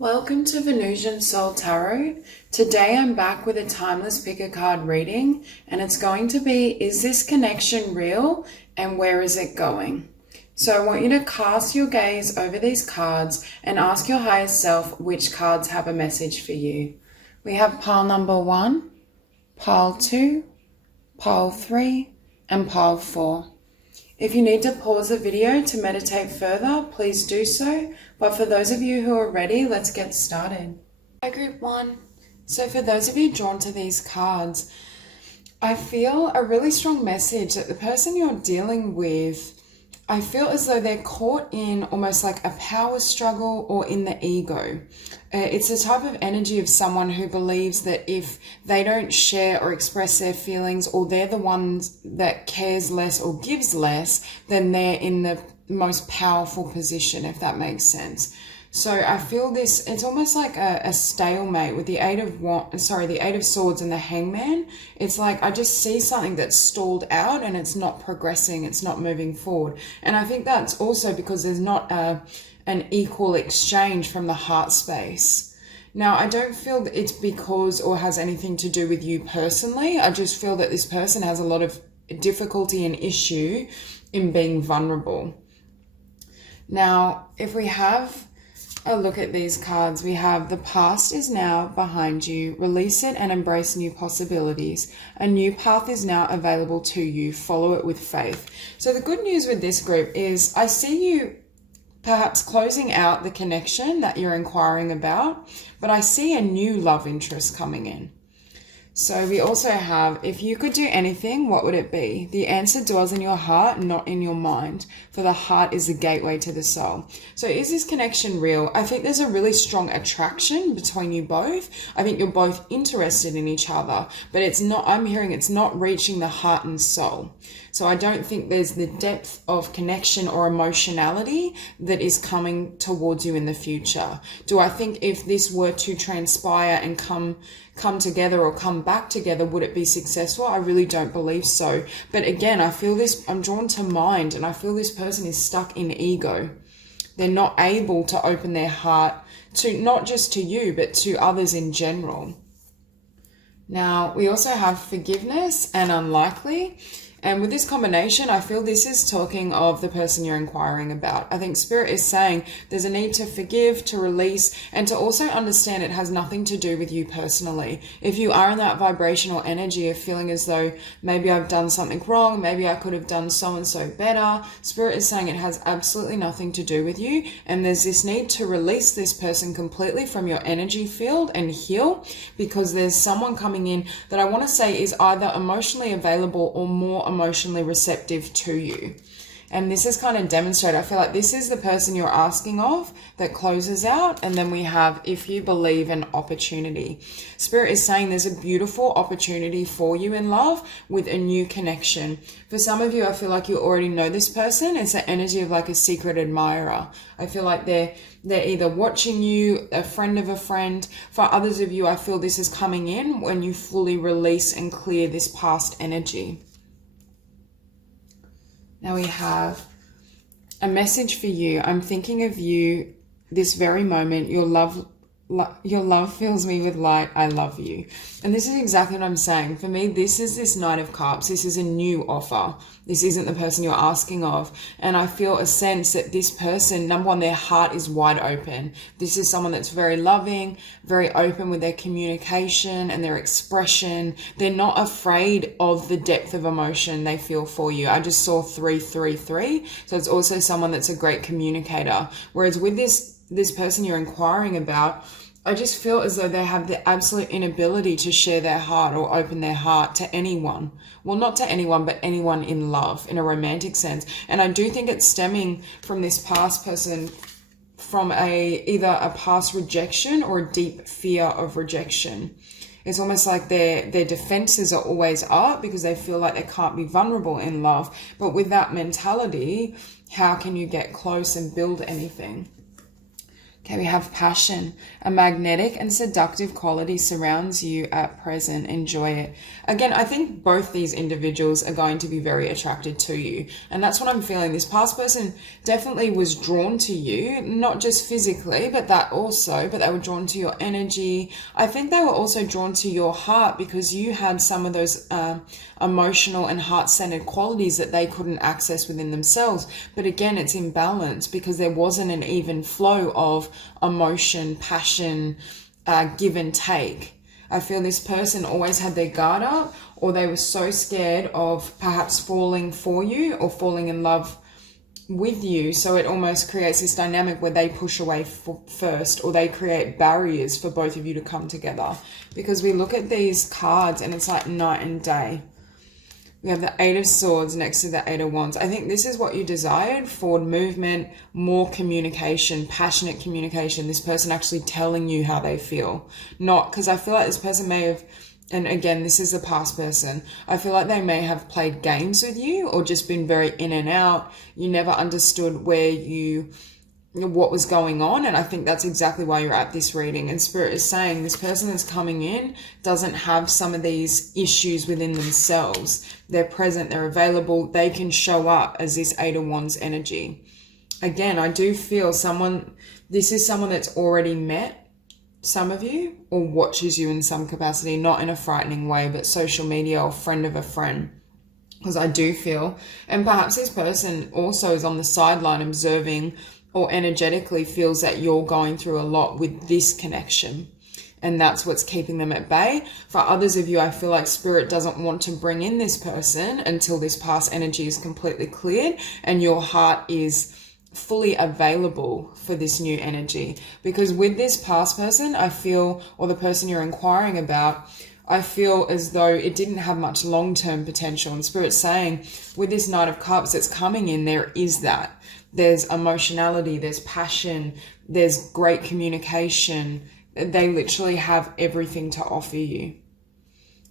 Welcome to Venusian Soul Tarot. Today I'm back with a timeless pick a card reading, and it's going to be, is this connection real and where is it going? So I want you to cast your gaze over these cards and ask your higher self which cards have a message for you. We have pile number 1, pile 2, pile 3, and pile 4. If you need to pause the video to meditate further, please do so. But for those of you who are ready, let's get started. Hi, group 1. So for those of you drawn to these cards, I feel a really strong message that the person you're dealing with, I feel as though they're caught in almost like a power struggle or in the ego. It's the type of energy of someone who believes that if they don't share or express their feelings, or they're the ones that cares less or gives less, then they're in the most powerful position, if that makes sense. So I feel this, it's almost like a stalemate with the Eight of Swords and the Hangman. It's like I just see something that's stalled out and it's not progressing, it's not moving forward. And I think that's also because there's not an equal exchange from the heart space. Now, I don't feel that it's because or has anything to do with you personally. I just feel that this person has a lot of difficulty and issue in being vulnerable. Now, if we have a look at these cards, we have the past is now behind you. Release it and embrace new possibilities. A new path is now available to you. Follow it with faith. So the good news with this group is I see you perhaps closing out the connection that you're inquiring about, but I see a new love interest coming in. So we also have, if you could do anything, what would it be? The answer dwells in your heart, not in your mind, for the heart is the gateway to the soul. So is this connection real? I think there's a really strong attraction between you both. I think you're both interested in each other, but it's not, I'm hearing it's not reaching the heart and soul. So I don't think there's the depth of connection or emotionality that is coming towards you in the future. Do I think if this were to transpire and come together or come back together, would it be successful? I really don't believe so. But again, I feel this, I'm drawn to mind, and I feel this person is stuck in ego. They're not able to open their heart to not just to you, but to others in general. Now, we also have forgiveness and unlikely. And with this combination, I feel this is talking of the person you're inquiring about. I think Spirit is saying there's a need to forgive, to release, and to also understand it has nothing to do with you personally. If you are in that vibrational energy of feeling as though maybe I've done something wrong, maybe I could have done so-and-so better, Spirit is saying it has absolutely nothing to do with you. And there's this need to release this person completely from your energy field and heal, because there's someone coming in that I want to say is either emotionally available or more emotionally receptive to you. And this is kind of demonstrated. I feel like this is the person you're asking of that closes out. And then we have, if you believe, an opportunity. Spirit is saying there's a beautiful opportunity for you in love with a new connection. For some of you, I feel like you already know this person. It's the energy of like a secret admirer. I feel like they're either watching you, a friend of a friend. For others of you, I feel this is coming in when you fully release and clear this past energy. Now we have a message for you. I'm thinking of you this very moment. Your love fills me with light. I love you. And this is exactly what I'm saying. For me, this is this Knight of Cups. This is a new offer. This isn't the person you're asking of. And I feel a sense that this person, number one, their heart is wide open. This is someone that's very loving, very open with their communication and their expression. They're not afraid of the depth of emotion they feel for you. I just saw 333. So it's also someone that's a great communicator. Whereas with this person you're inquiring about, I just feel as though they have the absolute inability to share their heart or open their heart to anyone. Well, not to anyone, but anyone in love, in a romantic sense. And I do think it's stemming from this past person from either a past rejection or a deep fear of rejection. It's almost like their defenses are always up because they feel like they can't be vulnerable in love. But with that mentality, how can you get close and build anything? Okay, we have passion. A magnetic and seductive quality surrounds you at present. Enjoy it. Again, I think both these individuals are going to be very attracted to you. And that's what I'm feeling. This past person definitely was drawn to you, not just physically, but that also, but they were drawn to your energy. I think they were also drawn to your heart because you had some of those emotional and heart-centered qualities that they couldn't access within themselves. But again, it's imbalance because there wasn't an even flow of emotion, passion, give and take. I feel this person always had their guard up, or they were so scared of perhaps falling for you or falling in love with you. So it almost creates this dynamic where they push away first, or they create barriers for both of you to come together. Because we look at these cards and it's like night and day. We have the Eight of Swords next to the Eight of Wands. I think this is what you desired: forward movement, more communication, passionate communication. This person actually telling you how they feel. Not because I feel like this person may have, and again, this is a past person, I feel like they may have played games with you or just been very in and out. You never understood what was going on, and I think that's exactly why you're at this reading. And Spirit is saying this person that's coming in doesn't have some of these issues within themselves. They're present, they're available, they can show up as this Eight of Wands energy. Again, I do feel this is someone that's already met some of you or watches you in some capacity, not in a frightening way, but social media or friend of a friend. Because I do feel, and perhaps this person also is on the sideline observing or energetically feels that you're going through a lot with this connection. And that's what's keeping them at bay. For others of you, I feel like Spirit doesn't want to bring in this person until this past energy is completely cleared and your heart is fully available for this new energy. Because with this past person, I feel, or the person you're inquiring about, I feel as though it didn't have much long-term potential. And Spirit's saying with this Knight of Cups that's coming in, there is that. There's emotionality, there's passion, there's great communication. They literally have everything to offer you.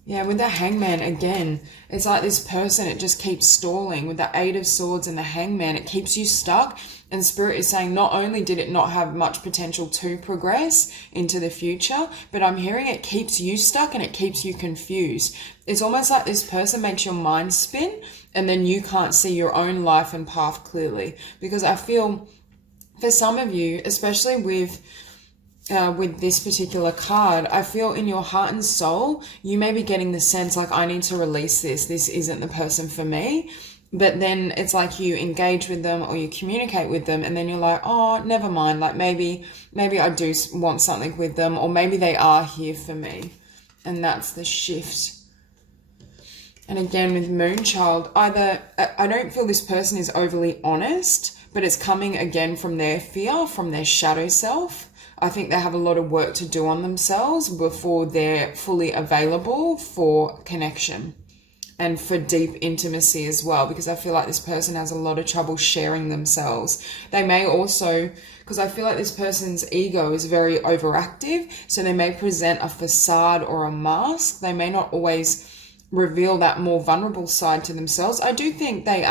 Yeah, with the Hangman, again, it's like this person, it just keeps stalling. With the Eight of Swords and the Hangman, it keeps you stuck. And Spirit is saying not only did it not have much potential to progress into the future, but I'm hearing it keeps you stuck and it keeps you confused. It's almost like this person makes your mind spin and then you can't see your own life and path clearly. Because I feel for some of you, especially with this particular card, I feel in your heart and soul, you may be getting the sense like, I need to release this. This isn't the person for me. But then it's like you engage with them or you communicate with them and then you're like, oh, never mind. Like maybe I do want something with them, or maybe they are here for me. And that's the shift. And again, with Moonchild, either I don't feel this person is overly honest, but it's coming again from their fear, from their shadow self. I think they have a lot of work to do on themselves before they're fully available for connection and for deep intimacy as well, because I feel like this person has a lot of trouble sharing themselves. They may also, because I feel like this person's ego is very overactive, so they may present a facade or a mask. They may not always reveal that more vulnerable side to themselves. I do think they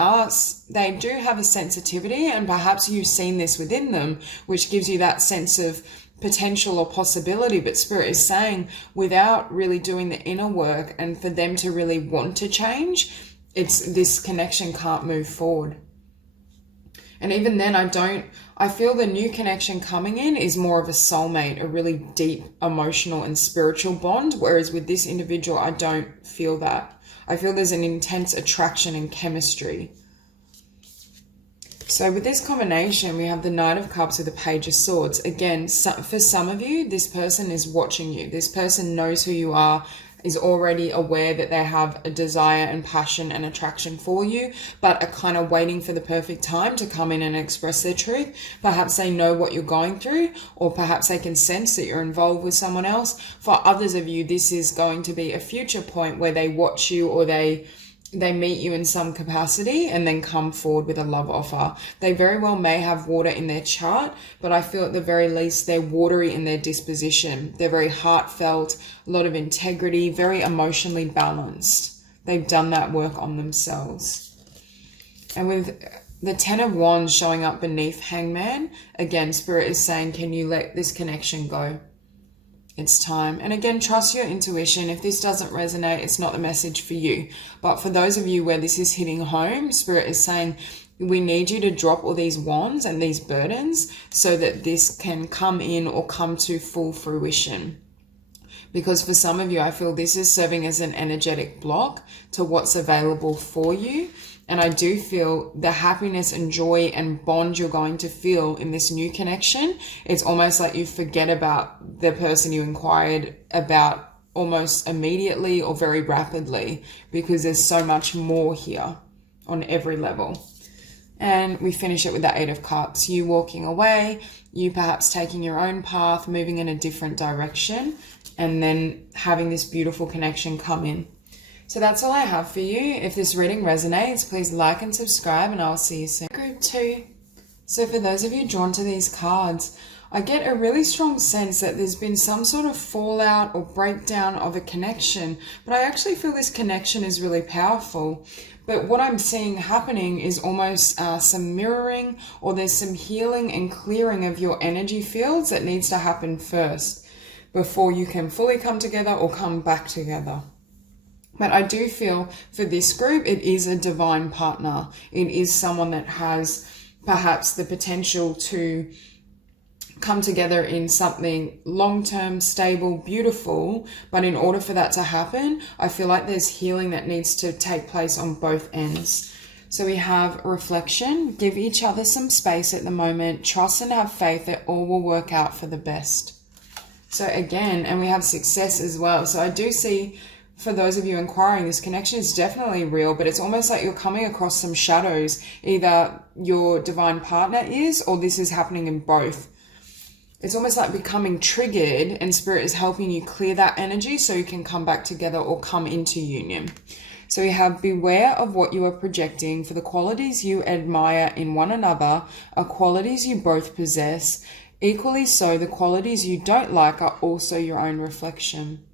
do have a sensitivity, and perhaps you've seen this within them, which gives you that sense of potential or possibility. But Spirit is saying without really doing the inner work and for them to really want to change, this connection can't move forward. And even then, I feel the new connection coming in is more of a soulmate, a really deep emotional and spiritual bond. Whereas with this individual, I don't feel that. I feel there's an intense attraction and chemistry. So with this combination, we have the Knight of Cups with the Page of Swords. Again, for some of you, this person is watching you. This person knows who you are, is already aware that they have a desire and passion and attraction for you, but are kind of waiting for the perfect time to come in and express their truth. Perhaps they know what you're going through, or perhaps they can sense that you're involved with someone else. For others of you, this is going to be a future point where they watch you or they meet you in some capacity and then come forward with a love offer. They very well may have water in their chart, but I feel at the very least they're watery in their disposition. They're very heartfelt, a lot of integrity, very emotionally balanced. They've done that work on themselves. And with the Ten of Wands showing up beneath Hangman. Again, Spirit is saying, can you let this connection go? It's time. And again, trust your intuition. If this doesn't resonate, it's not the message for you. But for those of you where this is hitting home, Spirit is saying, we need you to drop all these wands and these burdens so that this can come in or come to full fruition. Because for some of you, I feel this is serving as an energetic block to what's available for you. And I do feel the happiness and joy and bond you're going to feel in this new connection. It's almost like you forget about the person you inquired about almost immediately or very rapidly, because there's so much more here on every level. And we finish it with the Eight of Cups. You walking away, you perhaps taking your own path, moving in a different direction, and then having this beautiful connection come in. So that's all I have for you. If this reading resonates, please like and subscribe, and I'll see you soon. Group 2. So for those of you drawn to these cards, I get a really strong sense that there's been some sort of fallout or breakdown of a connection, but I actually feel this connection is really powerful. But what I'm seeing happening is almost some mirroring, or there's some healing and clearing of your energy fields that needs to happen first before you can fully come together or come back together. But I do feel for this group, it is a divine partner. It is someone that has perhaps the potential to come together in something long-term, stable, beautiful. But in order for that to happen, I feel like there's healing that needs to take place on both ends. So we have reflection. Give each other some space at the moment. Trust and have faith that all will work out for the best. So again, and we have success as well. So I do see, for those of you inquiring, this connection is definitely real, but it's almost like you're coming across some shadows. Either your divine partner is, or this is happening in both. It's almost like becoming triggered, and Spirit is helping you clear that energy so you can come back together or come into union. So we have beware of what you are projecting, for the qualities you admire in one another are qualities you both possess. Equally so, the qualities you don't like are also your own reflection.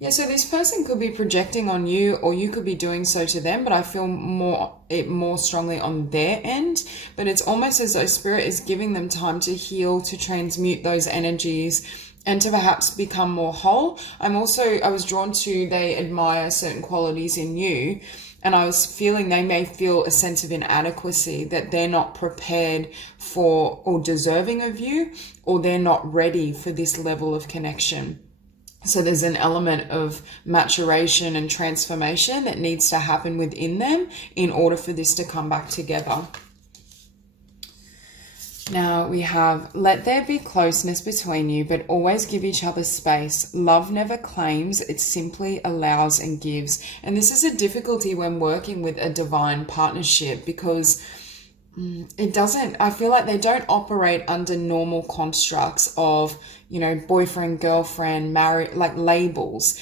Yeah, so this person could be projecting on you, or you could be doing so to them, but I feel more strongly on their end. But it's almost as though Spirit is giving them time to heal, to transmute those energies, and to perhaps become more whole. I was drawn to, they admire certain qualities in you, and I was feeling they may feel a sense of inadequacy, that they're not prepared for or deserving of you, or they're not ready for this level of connection. So there's an element of maturation and transformation that needs to happen within them in order for this to come back together. Now we have, let there be closeness between you, but always give each other space. Love never claims, it simply allows and gives. And this is a difficulty when working with a divine partnership, because I feel like they don't operate under normal constructs of, boyfriend, girlfriend, married, like labels.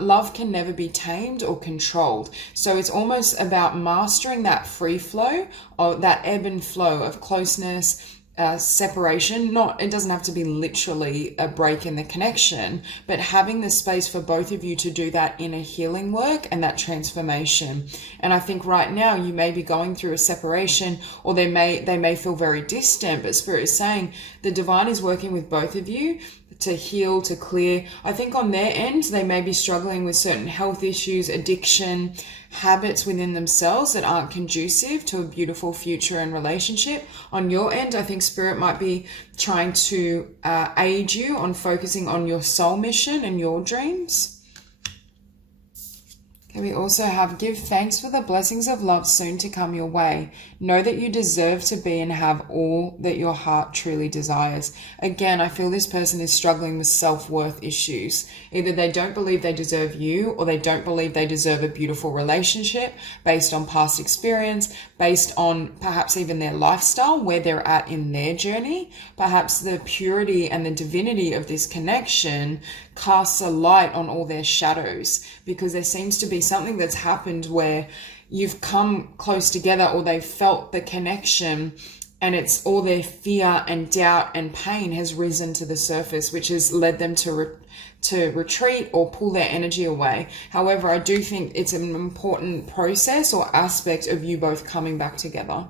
Love can never be tamed or controlled. So it's almost about mastering that free flow, or that ebb and flow of closeness, separation. It doesn't have to be literally a break in the connection, but having the space for both of you to do that inner healing work and that transformation. And I think right now you may be going through a separation, or they may feel very distant, but Spirit is saying the divine is working with both of you to heal, to clear. I think on their end, they may be struggling with certain health issues, addiction, habits within themselves that aren't conducive to a beautiful future and relationship. On your end, I think Spirit might be trying to aid you on focusing on your soul mission and your dreams. And we also have, give thanks for the blessings of love soon to come your way. Know that you deserve to be and have all that your heart truly desires. Again, I feel this person is struggling with self-worth issues. Either they don't believe they deserve you, or they don't believe they deserve a beautiful relationship based on past experience, based on perhaps even their lifestyle, where they're at in their journey. Perhaps the purity and the divinity of this connection casts a light on all their shadows, because there seems to be something that's happened where you've come close together, or they've felt the connection, and it's all their fear and doubt and pain has risen to the surface, which has led them to retreat or pull their energy away. However, I do think it's an important process or aspect of you both coming back together.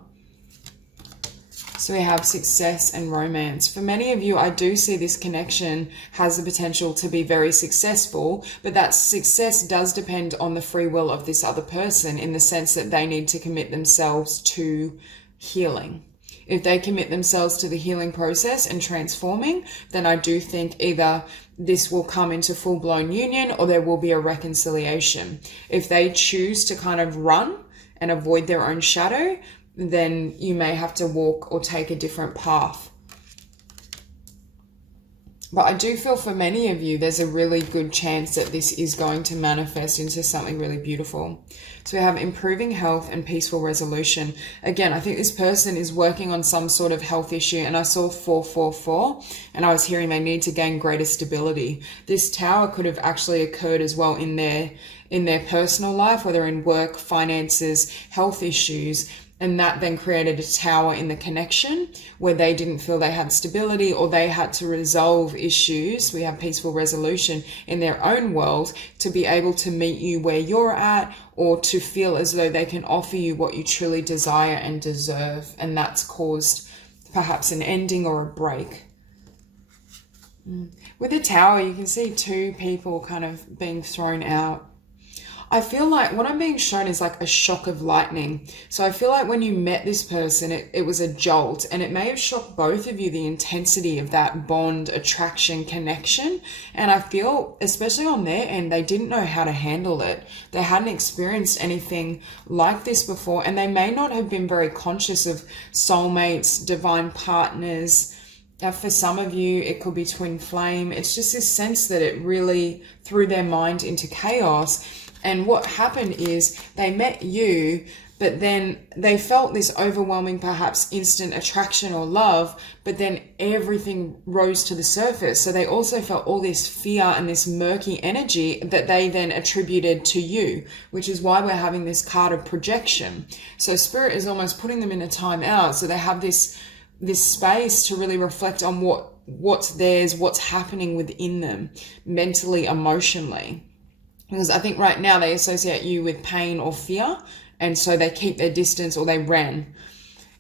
So we have success and romance. For many of you, I do see this connection has the potential to be very successful, but that success does depend on the free will of this other person, in the sense that they need to commit themselves to healing. If they commit themselves to the healing process and transforming, then I do think either this will come into full-blown union or there will be a reconciliation. If they choose to kind of run and avoid their own shadow, then you may have to walk or take a different path. But I do feel for many of you, there's a really good chance that this is going to manifest into something really beautiful. So we have improving health and peaceful resolution. Again, I think this person is working on some sort of health issue, and I saw 444, and I was hearing they need to gain greater stability. This tower could have actually occurred as well in their personal life, whether in work, finances, health issues. And that then created a tower in the connection where they didn't feel they had stability, or they had to resolve issues. We have peaceful resolution in their own world to be able to meet you where you're at, or to feel as though they can offer you what you truly desire and deserve. And that's caused perhaps an ending or a break. With the tower, you can see two people kind of being thrown out. I feel like what I'm being shown is like a shock of lightning. So I feel like when you met this person, it was a jolt, and it may have shocked both of you, the intensity of that bond, attraction, connection. And I feel, especially on their end, they didn't know how to handle it. They hadn't experienced anything like this before, and they may not have been very conscious of soulmates, divine partners. For some of you, it could be twin flame. It's just this sense that it really threw their mind into chaos. And what happened is they met you, but then they felt this overwhelming, perhaps instant attraction or love, but then everything rose to the surface. So they also felt all this fear and this murky energy that they then attributed to you, which is why we're having this card of projection. So Spirit is almost putting them in a time out. So they have this space to really reflect on what's theirs, what's happening within them, mentally, emotionally. Because I think right now they associate you with pain or fear, and so they keep their distance or they ran.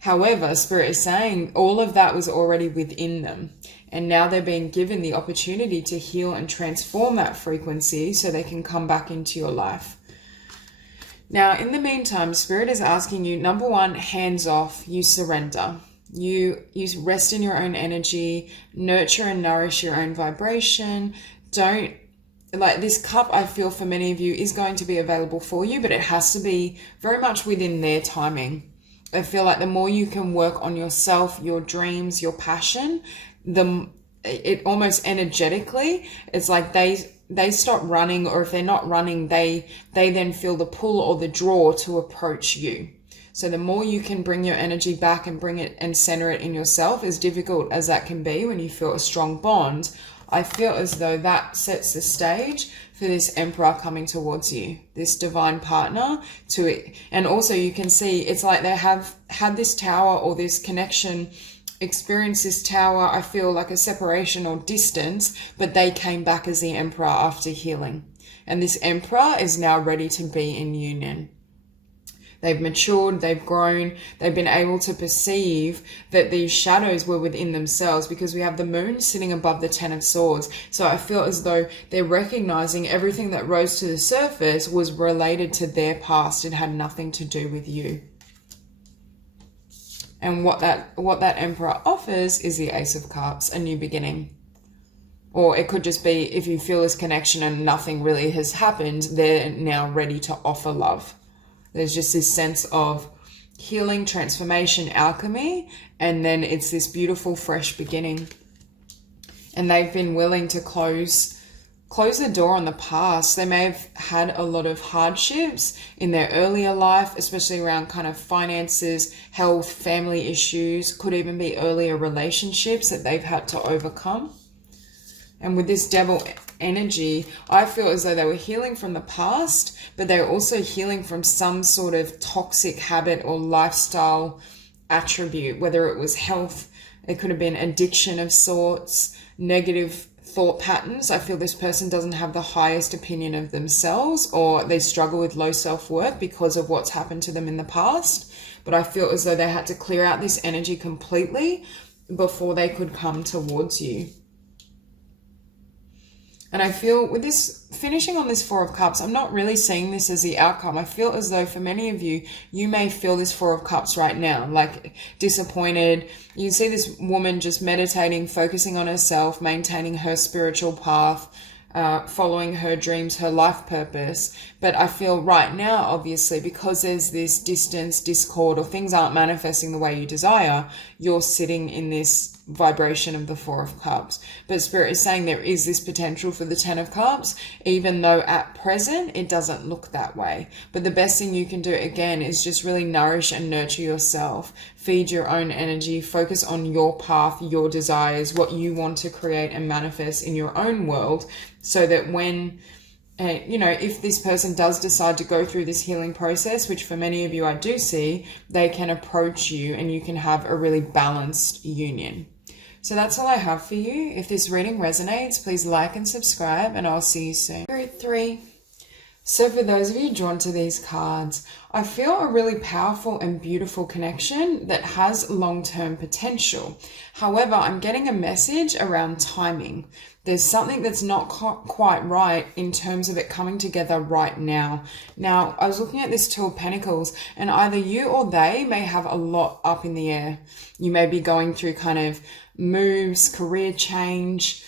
However, Spirit is saying all of that was already within them, and now they're being given the opportunity to heal and transform that frequency so they can come back into your life. Now, in the meantime, Spirit is asking you, number one, hands off, you surrender. You rest in your own energy, nurture and nourish your own vibration. Don't, like this cup, I feel for many of you is going to be available for you, but it has to be very much within their timing. I feel like the more you can work on yourself, your dreams, your passion, it almost energetically, it's like they stop running, or if they're not running, they then feel the pull or the draw to approach you. So the more you can bring your energy back and bring it and center it in yourself, as difficult as that can be when you feel a strong bond, I feel as though that sets the stage for this Emperor coming towards you, this divine partner to it. And also you can see it's like they have had this tower or this connection, experience this tower, I feel like a separation or distance, but they came back as the Emperor after healing. And this Emperor is now ready to be in union. They've matured, they've grown, they've been able to perceive that these shadows were within themselves, because we have the moon sitting above the 10 of swords. So I feel as though they're recognizing everything that rose to the surface was related to their past. It had nothing to do with you. And what that Emperor offers is the Ace of Cups, a new beginning. Or it could just be, if you feel this connection and nothing really has happened, they're now ready to offer love. There's just this sense of healing, transformation, alchemy, and then it's this beautiful fresh beginning. And they've been willing to close the door on the past. They may have had a lot of hardships in their earlier life, especially around kind of finances, health, family issues, could even be earlier relationships that they've had to overcome. And with this Devil energy, I feel as though they were healing from the past, but they're also healing from some sort of toxic habit or lifestyle attribute, whether it was health, it could have been addiction of sorts, negative thought patterns. I feel this person doesn't have the highest opinion of themselves, or they struggle with low self-worth because of what's happened to them in the past. but I feel as though they had to clear out this energy completely before they could come towards you. And I feel with this, finishing on this Four of Cups, I'm not really seeing this as the outcome. I feel as though for many of you, you may feel this Four of Cups right now, like disappointed. You see this woman just meditating, focusing on herself, maintaining her spiritual path, following her dreams, her life purpose. But I feel right now, obviously, because there's this distance, discord, or things aren't manifesting the way you desire, you're sitting in this vibration of the Four of Cups. But Spirit is saying there is this potential for the Ten of Cups, even though at present it doesn't look that way. But the best thing you can do, again, is just really nourish and nurture yourself, feed your own energy, focus on your path, your desires, what you want to create and manifest in your own world, so that when if this person does decide to go through this healing process, which for many of you I do see, they can approach you and you can have a really balanced union. So that's all I have for you. If this reading resonates, please like and subscribe, and I'll see you soon. Spirit 3. So for those of you drawn to these cards, I feel a really powerful and beautiful connection that has long-term potential. However, I'm getting a message around timing. There's something that's not quite right in terms of it coming together right now. Now, I was looking at this Two of Pentacles, and either you or they may have a lot up in the air. You may be going through kind of moves, career change,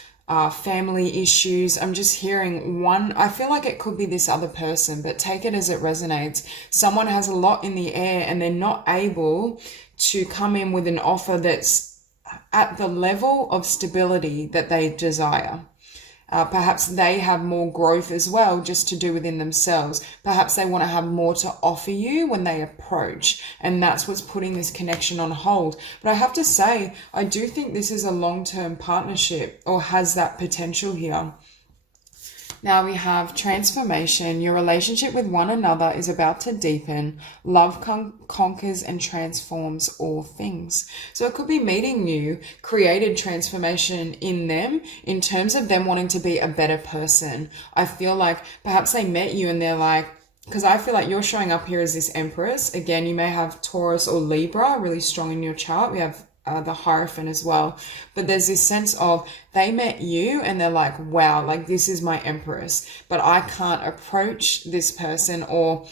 family issues. I'm just hearing one. I feel like it could be this other person, but take it as it resonates. Someone has a lot in the air and they're not able to come in with an offer that's at the level of stability that they desire. Perhaps they have more growth as well, just to do within themselves. Perhaps they want to have more to offer you when they approach, and that's what's putting this connection on hold. But I have to say, I do think this is a long-term partnership, or has that potential here. Now we have transformation. Your relationship with one another is about to deepen. Love conquers and transforms all things. So it could be meeting you created transformation in them in terms of them wanting to be a better person. I feel like perhaps they met you and they're like, because I feel like you're showing up here as this Empress. Again, you may have Taurus or Libra really strong in your chart. We have the Hierophant as well. But there's this sense of they met you and they're like, wow, like this is my Empress, but I can't approach this person, or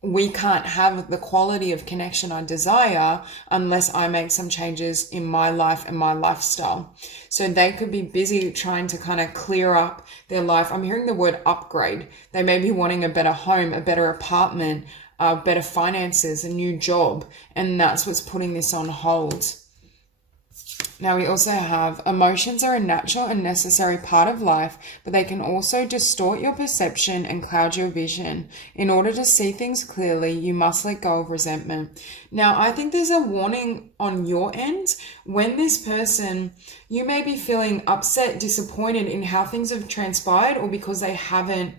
we can't have the quality of connection I desire unless I make some changes in my life and my lifestyle. So they could be busy trying to kind of clear up their life. I'm hearing the word upgrade. They may be wanting a better home, a better apartment, better finances, a new job. And that's what's putting this on hold. Now we also have emotions are a natural and necessary part of life, but they can also distort your perception and cloud your vision. In order to see things clearly, you must let go of resentment. Now, I think there's a warning on your end. When this person, you may be feeling upset, disappointed in how things have transpired, or because they haven't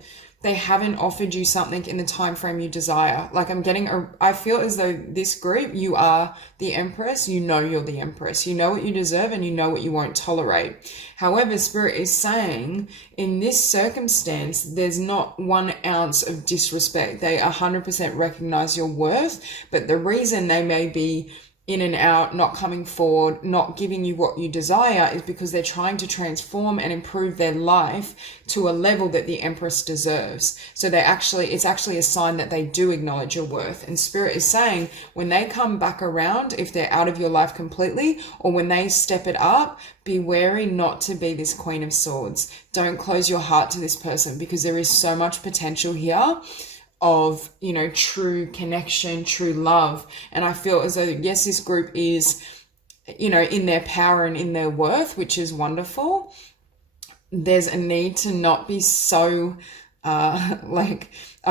offered you something in the time frame you desire. Like I feel as though this group, you are the Empress, you know you're the Empress, you know what you deserve and you know what you won't tolerate. However, Spirit is saying in this circumstance, there's not 1 ounce of disrespect. They 100% recognize your worth, but the reason they may be in and out, not coming forward, not giving you what you desire is because they're trying to transform and improve their life to a level that the Empress deserves. So it's actually a sign that they do acknowledge your worth. And Spirit is saying when they come back around, if they're out of your life completely, or when they step it up, be wary not to be this Queen of Swords. Don't close your heart to this person, because there is so much potential here of, true connection, true love. And I feel as though, yes, this group is, in their power and in their worth, which is wonderful. There's a need to not be so, I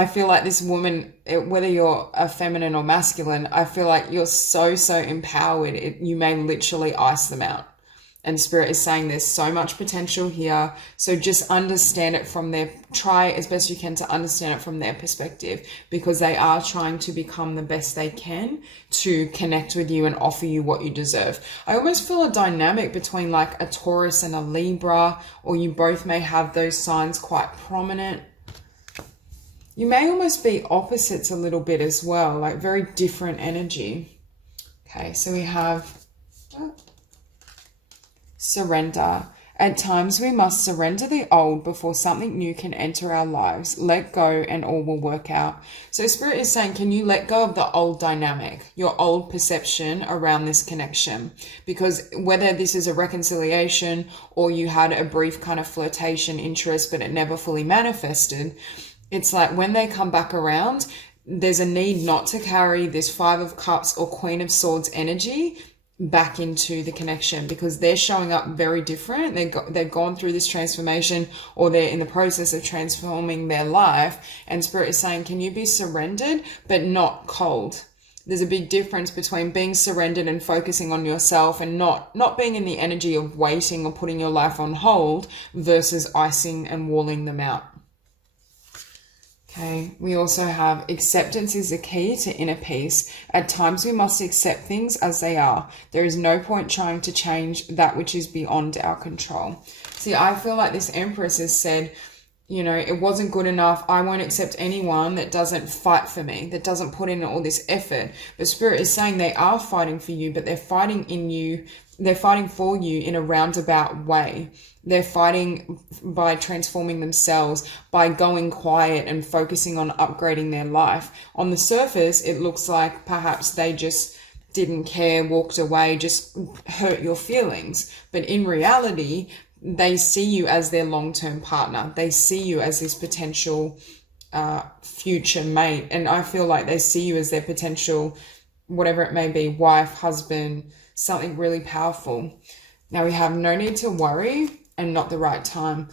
feel like this woman, whether you're a feminine or masculine, I feel like you're so empowered, you may literally ice them out. And Spirit is saying there's so much potential here. So just understand it try as best you can to understand it from their perspective, because they are trying to become the best they can to connect with you and offer you what you deserve. I almost feel a dynamic between like a Taurus and a Libra, or you both may have those signs quite prominent. You may almost be opposites a little bit as well, like very different energy. Okay, so we have surrender. At times we must surrender the old before something new can enter our lives. Let go and all will work out. So Spirit is saying, can you let go of the old dynamic, your old perception around this connection? Because whether this is a reconciliation or you had a brief kind of flirtation interest, but it never fully manifested, it's like when they come back around, there's a need not to carry this Five of Cups or Queen of Swords energy back into the connection, because they're showing up very different. They've gone through this transformation, or they're in the process of transforming their life, and Spirit is saying, can you be surrendered but not cold? There's a big difference between being surrendered and focusing on yourself and not being in the energy of waiting or putting your life on hold versus icing and walling them out. Okay, we also have acceptance is the key to inner peace. At times we must accept things as they are. There is no point trying to change that which is beyond our control. See, I feel like this Empress has said, you know, it wasn't good enough. I won't accept anyone that doesn't fight for me, that doesn't put in all this effort. But Spirit is saying they are fighting for you, but they're fighting in you. They're fighting for you in a roundabout way. They're fighting by transforming themselves, by going quiet and focusing on upgrading their life. On the surface, it looks like perhaps they just didn't care, walked away, just hurt your feelings. But in reality, they see you as their long-term partner. They see you as this potential future mate. And I feel like they see you as their potential, whatever it may be, wife, husband, something really powerful. Now we have no need to worry and not the right time.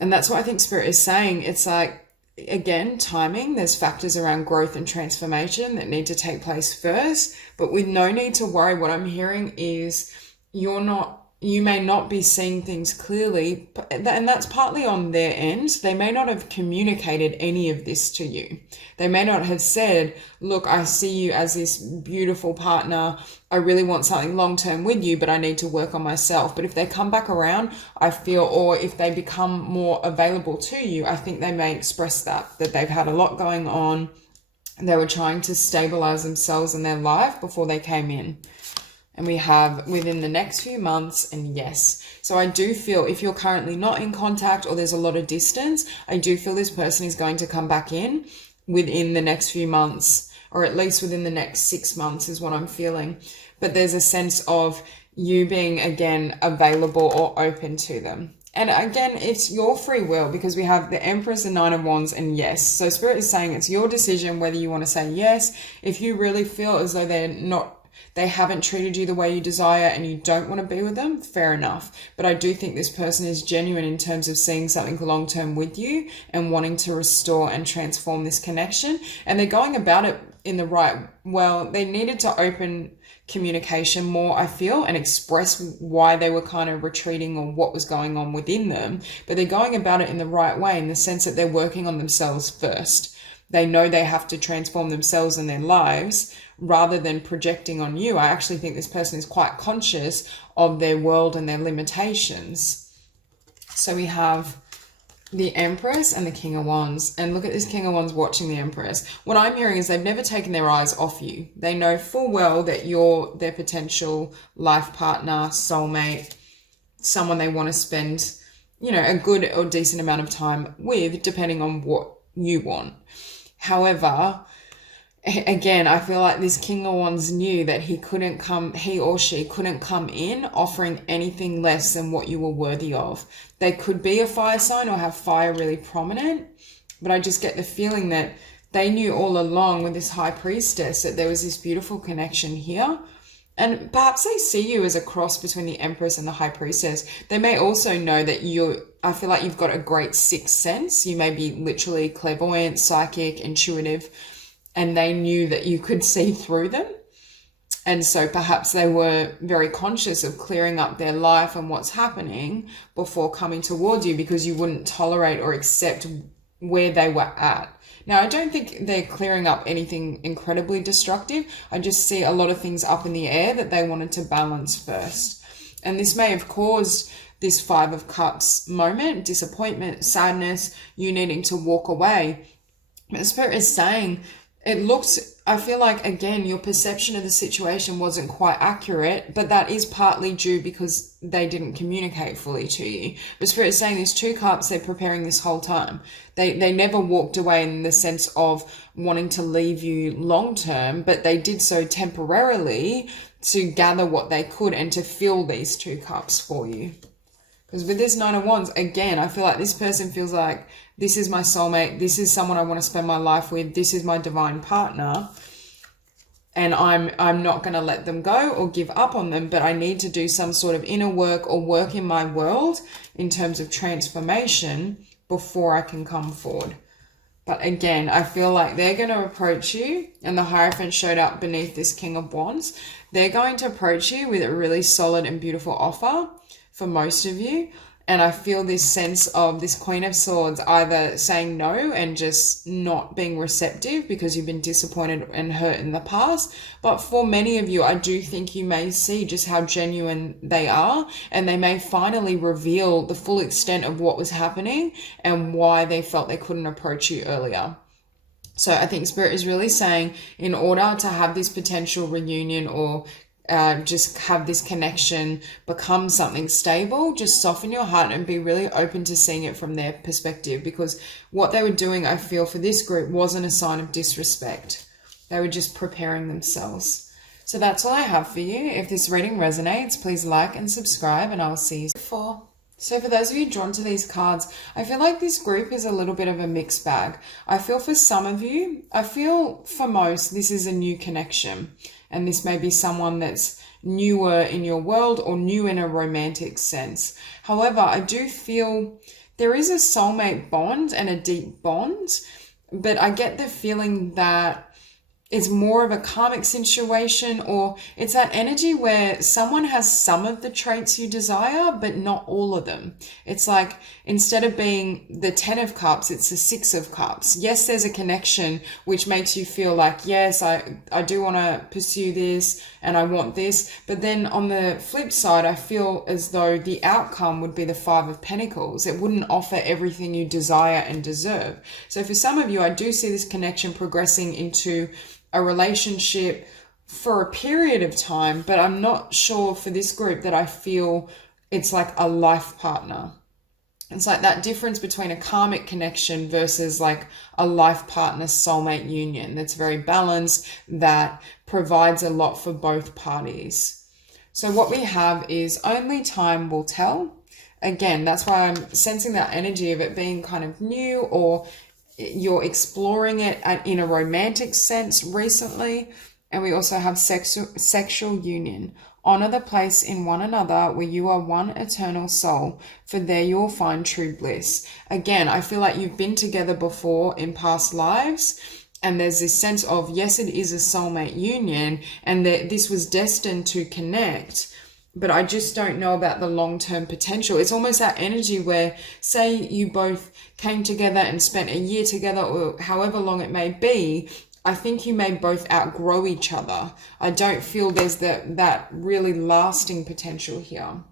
And that's what I think Spirit is saying. It's like, again, timing. There's factors around growth and transformation that need to take place first, but with no need to worry. What I'm hearing is you may not be seeing things clearly, and that's partly on their end. They may not have communicated any of this to you. They may not have said, look, I see you as this beautiful partner. I really want something long-term with you, but I need to work on myself. But if they come back around, I feel, or if they become more available to you, I think they may express that they've had a lot going on. They were trying to stabilize themselves in their life before they came in. And we have within the next few months, and yes. So I do feel if you're currently not in contact or there's a lot of distance, I do feel this person is going to come back in within the next few months, or at least within the next 6 months is what I'm feeling. But there's a sense of you being, again, available or open to them. And again, it's your free will, because we have the Empress and Nine of Wands and yes. So Spirit is saying it's your decision whether you want to say yes. If you really feel as though they haven't treated you the way you desire and you don't want to be with them, fair enough. But I do think this person is genuine in terms of seeing something long-term with you and wanting to restore and transform this connection. And they're going about it in the right, well, they needed to open communication more, I feel, and express why they were kind of retreating or what was going on within them. But they're going about it in the right way, in the sense that they're working on themselves first. They know they have to transform themselves and their lives rather than projecting on you. I actually think this person is quite conscious of their world and their limitations. So we have the Empress and the King of Wands. And look at this King of Wands watching the Empress. What I'm hearing is they've never taken their eyes off you. They know full well that you're their potential life partner, soulmate, someone they want to spend, a good or decent amount of time with, depending on what you want. However, again, I feel like this King of Wands knew that he or she couldn't come in offering anything less than what you were worthy of. They could be a fire sign or have fire really prominent, but I just get the feeling that they knew all along with this High Priestess that there was this beautiful connection here. And perhaps they see you as a cross between the Empress and the High Priestess. They may also know that I feel like you've got a great sixth sense. You may be literally clairvoyant, psychic, intuitive, and they knew that you could see through them. And so perhaps they were very conscious of clearing up their life and what's happening before coming towards you, because you wouldn't tolerate or accept where they were at. Now, I don't think they're clearing up anything incredibly destructive. I just see a lot of things up in the air that they wanted to balance first. And this may have caused this Five of Cups moment, disappointment, sadness, you needing to walk away. Spirit is saying, it looks, I feel like, again, your perception of the situation wasn't quite accurate, but that is partly due because they didn't communicate fully to you. But Spirit is saying these 2 cups, they're preparing this whole time. They never walked away in the sense of wanting to leave you long term, but they did so temporarily to gather what they could and to fill these 2 cups for you. Because with this 9 of Wands, again, I feel like this person feels like, this is my soulmate, this is someone I want to spend my life with, this is my divine partner, and I'm not going to let them go or give up on them, but I need to do some sort of inner work or work in my world in terms of transformation before I can come forward. But again, I feel like they're going to approach you, and the Hierophant showed up beneath this King of Wands. They're going to approach you with a really solid and beautiful offer for most of you. And I feel this sense of this Queen of Swords either saying no and just not being receptive because you've been disappointed and hurt in the past. But for many of you, I do think you may see just how genuine they are, and they may finally reveal the full extent of what was happening and why they felt they couldn't approach you earlier. So I think Spirit is really saying, in order to have this potential reunion or just have this connection become something stable, just soften your heart and be really open to seeing it from their perspective, because what they were doing, I feel, for this group wasn't a sign of disrespect. They were just preparing themselves. So that's all I have for you. If this reading resonates, please like and subscribe, and I'll see you for. So for those of you drawn to these cards, I feel like this group is a little bit of a mixed bag. I feel for some of you, I feel for most, this is a new connection. And this may be someone that's newer in your world or new in a romantic sense. However, I do feel there is a soulmate bond and a deep bond, but I get the feeling that it's more of a karmic situation, or it's that energy where someone has some of the traits you desire, but not all of them. It's like, instead of being the 10 of cups, it's the 6 of cups. Yes, there's a connection which makes you feel like, yes, I do want to pursue this and I want this. But then on the flip side, I feel as though the outcome would be the 5 of Pentacles. It wouldn't offer everything you desire and deserve. So for some of you, I do see this connection progressing into a relationship for a period of time, but I'm not sure for this group that I feel it's like a life partner. It's like that difference between a karmic connection versus like a life partner soulmate union that's very balanced, that provides a lot for both parties. So what we have is only time will tell. Again, that's why I'm sensing that energy of it being kind of new, or you're exploring it in a romantic sense recently. And we also have sexual union. Honor the place in one another where you are one eternal soul, for there you will find true bliss. Again, I feel like you've been together before in past lives, and there's this sense of, yes, it is a soulmate union, and that this was destined to connect, but I just don't know about the long-term potential. It's almost that energy where, say you both came together and spent a year together, or however long it may be, I think you may both outgrow each other. I don't feel there's that really lasting potential here.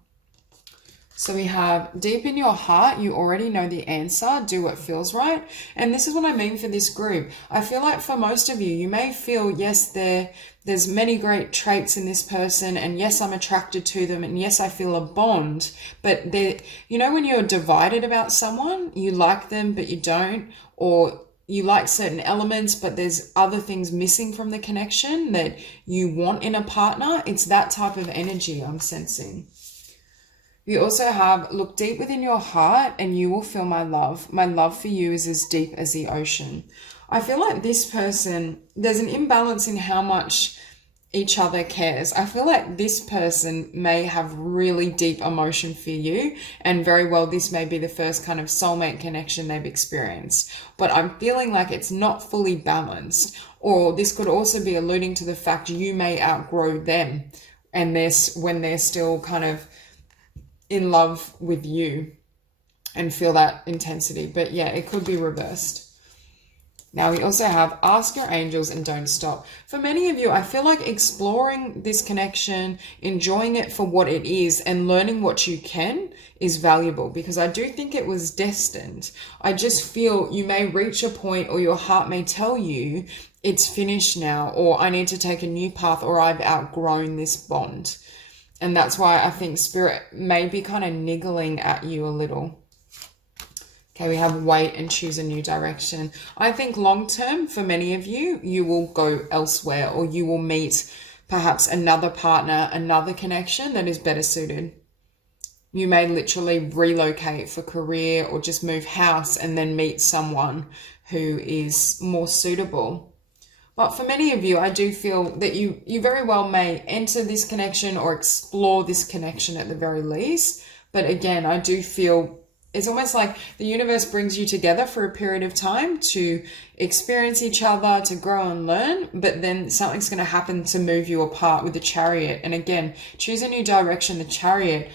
So we have, deep in your heart, you already know the answer, do what feels right. And this is what I mean for this group. I feel like for most of you, you may feel, yes, there's many great traits in this person, and yes, I'm attracted to them, and yes, I feel a bond, but you know, when you're divided about someone, you like them, but you don't, or you like certain elements, but there's other things missing from the connection that you want in a partner. It's that type of energy I'm sensing. You also have, look deep within your heart and you will feel my love. My love for you is as deep as the ocean. I feel like this person, there's an imbalance in how much each other cares. I feel like this person may have really deep emotion for you, and very well this may be the first kind of soulmate connection they've experienced. But I'm feeling like it's not fully balanced, or this could also be alluding to the fact you may outgrow them, and when they're still kind of in love with you and feel that intensity. But yeah, it could be reversed. Now we also have ask your angels and don't stop. For many of you, I feel like exploring this connection, enjoying it for what it is, and learning what you can is valuable, because I do think it was destined. I just feel you may reach a point, or your heart may tell you it's finished now, or I need to take a new path, or I've outgrown this bond. And that's why I think Spirit may be kind of niggling at you a little. Okay, we have wait and choose a new direction. I think long term, for many of you, you will go elsewhere, or you will meet perhaps another partner, another connection that is better suited. You may literally relocate for career, or just move house and then meet someone who is more suitable. But for many of you, I do feel that you very well may enter this connection or explore this connection at the very least. But again, I do feel it's almost like the universe brings you together for a period of time to experience each other, to grow and learn, but then something's going to happen to move you apart with the Chariot. And again, choose a new direction. The Chariot,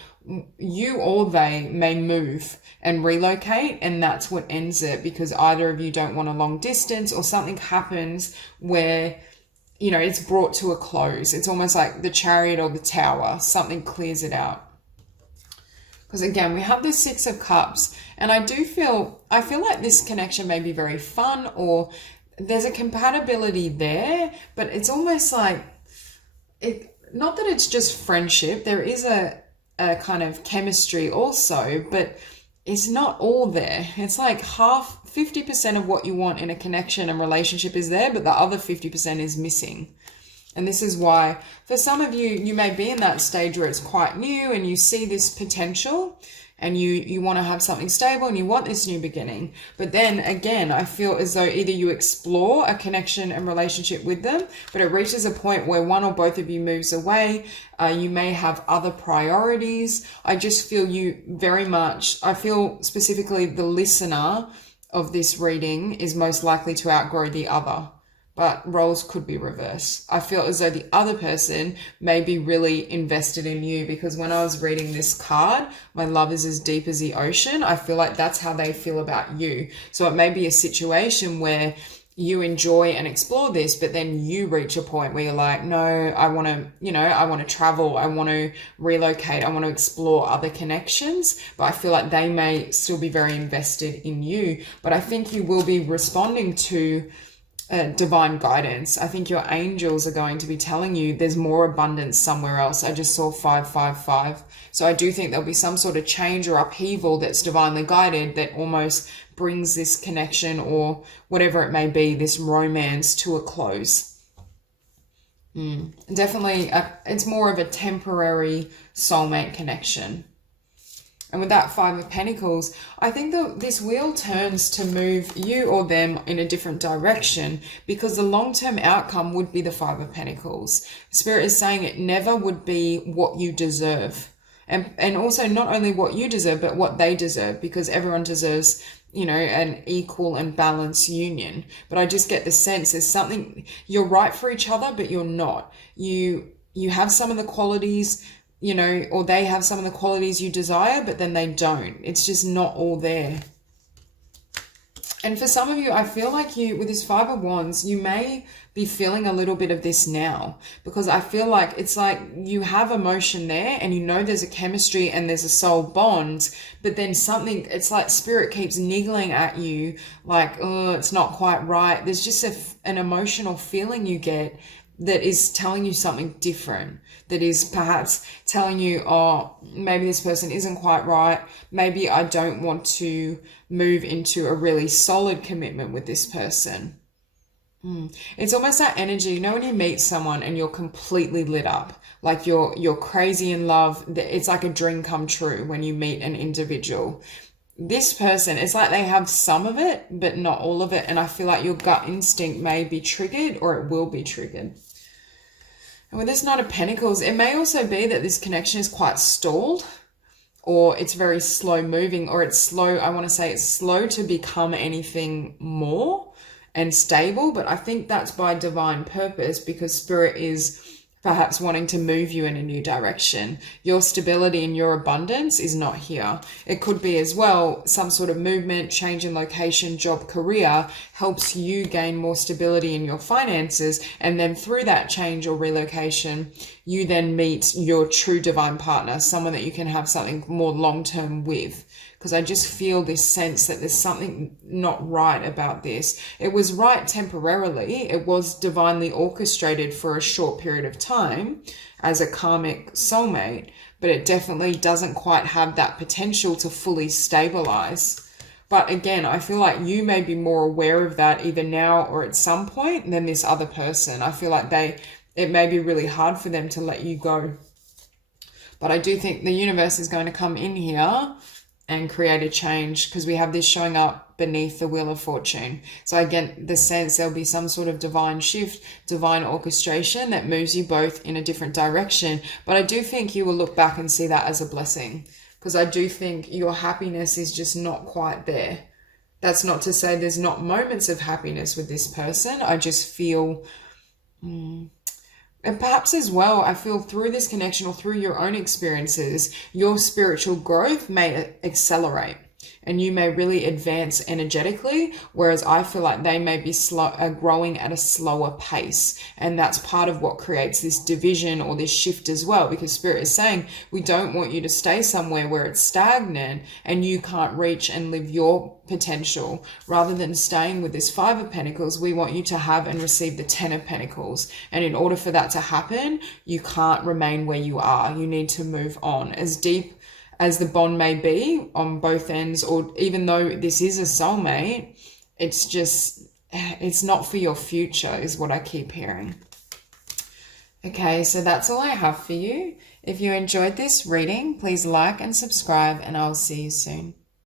you or they may move and relocate, and that's what ends it, because either of you don't want a long distance, or something happens where, you know, it's brought to a close. It's almost like the Chariot or the Tower, something clears it out. Because again, we have the Six of Cups, and I feel like this connection may be very fun, or there's a compatibility there, but it's almost like, not that it's just friendship, there is a kind of chemistry also, but it's not all there. It's like 50% of what you want in a connection and relationship is there, but the other 50% is missing. And this is why, for some of you, you may be in that stage where it's quite new and you see this potential and you want to have something stable and you want this new beginning. But then again, I feel as though either you explore a connection and relationship with them, but it reaches a point where one or both of you moves away. You may have other priorities. I just feel I feel specifically the listener of this reading is most likely to outgrow the other. But roles could be reversed. I feel as though the other person may be really invested in you, because when I was reading this card, my love is as deep as the ocean. I feel like that's how they feel about you. So it may be a situation where you enjoy and explore this, but then you reach a point where you're like, no, I want to travel. I want to relocate. I want to explore other connections. But I feel like they may still be very invested in you. But I think you will be responding to divine guidance. I think your angels are going to be telling you there's more abundance somewhere else. I just saw 555. So I do think there'll be some sort of change or upheaval that's divinely guided that almost brings this connection, or whatever it may be, this romance, to a close. Definitely, it's more of a temporary soulmate connection. And with that Five of Pentacles, I think that this wheel turns to move you or them in a different direction, because the long-term outcome would be the Five of Pentacles. Spirit is saying it never would be what you deserve. And also not only what you deserve, but what they deserve, because everyone deserves, an equal and balanced union. But I just get the sense there's something, you're right for each other, but you're not. You have some of the qualities, or they have some of the qualities you desire, but then they don't. It's just not all there. And for some of you, I feel like with this Five of Wands, you may be feeling a little bit of this now, because I feel like it's like you have emotion there and there's a chemistry and there's a soul bond, but then it's like Spirit keeps niggling at you like, oh, it's not quite right. There's just an emotional feeling you get that is telling you something different, that is perhaps telling you, oh, maybe this person isn't quite right. Maybe I don't want to move into a really solid commitment with this person. It's almost that energy, when you meet someone and you're completely lit up, like you're crazy in love. It's like a dream come true when you meet an individual. This person, it's like they have some of it, but not all of it. And I feel like your gut instinct may be triggered, or it will be triggered. And with this Knight of Pentacles, it may also be that this connection is quite stalled, or it's very slow moving, or it's slow. I want to say it's slow to become anything more and stable. But I think that's by divine purpose, because Spirit is perhaps wanting to move you in a new direction. Your stability and your abundance is not here. It could be as well some sort of movement, change in location, job, career helps you gain more stability in your finances, and then through that change or relocation, you then meet your true divine partner, someone that you can have something more long-term with. Because I just feel this sense that there's something not right about this. It was right temporarily. It was divinely orchestrated for a short period of time as a karmic soulmate, but it definitely doesn't quite have that potential to fully stabilize. But again, I feel like you may be more aware of that either now or at some point than this other person. I feel like it may be really hard for them to let you go. But I do think the universe is going to come in here and create a change, because we have this showing up beneath the Wheel of Fortune. So I get the sense there'll be some sort of divine shift, divine orchestration that moves you both in a different direction. But I do think you will look back and see that as a blessing, because I do think your happiness is just not quite there. That's not to say there's not moments of happiness with this person. I just feel... And perhaps as well, I feel through this connection or through your own experiences, your spiritual growth may accelerate and you may really advance energetically, whereas I feel like they may be growing at a slower pace. And that's part of what creates this division or this shift as well, because Spirit is saying, we don't want you to stay somewhere where it's stagnant and you can't reach and live your potential. Rather than staying with this Five of Pentacles, we want you to have and receive the Ten of Pentacles. And in order for that to happen, you can't remain where you are. You need to move on. As deep as the bond may be on both ends, or even though this is a soulmate, it's not for your future is what I keep hearing. Okay, so that's all I have for you. If you enjoyed this reading, please like and subscribe, and I'll see you soon.